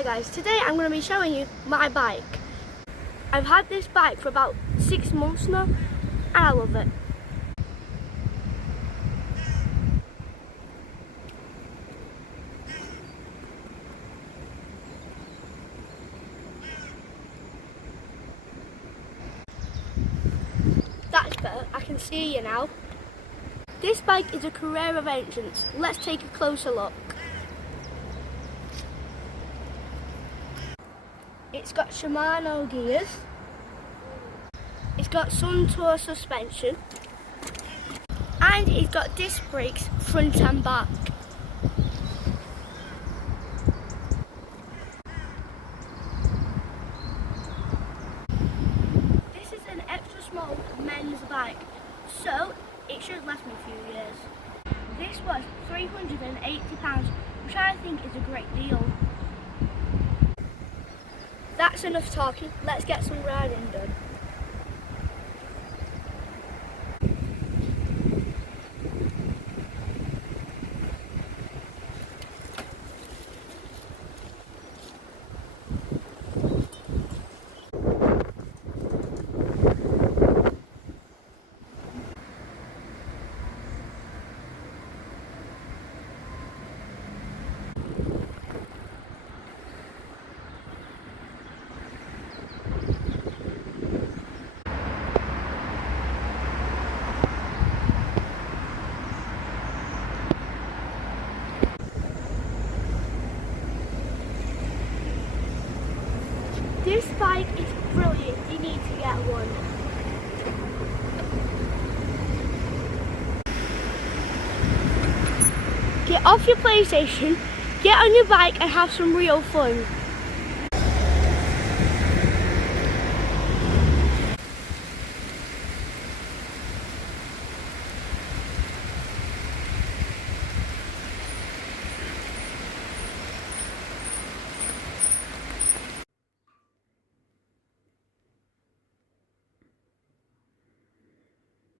Hi guys, today I'm going to be showing you my bike. I've had this bike for about 6 months now and I love it. That's better, I can see you now. This bike is a CARRERA Vengeance. Let's take a closer look. It's got Shimano gears, it's got Suntour suspension, and it's got disc brakes front and back. This is an extra small men's bike, so it should last me a few years. This was £380, which I think is a great deal. That's enough talking, let's get some riding done. This bike is brilliant, you need to get one. Get off your PlayStation, get on your bike and have some real fun.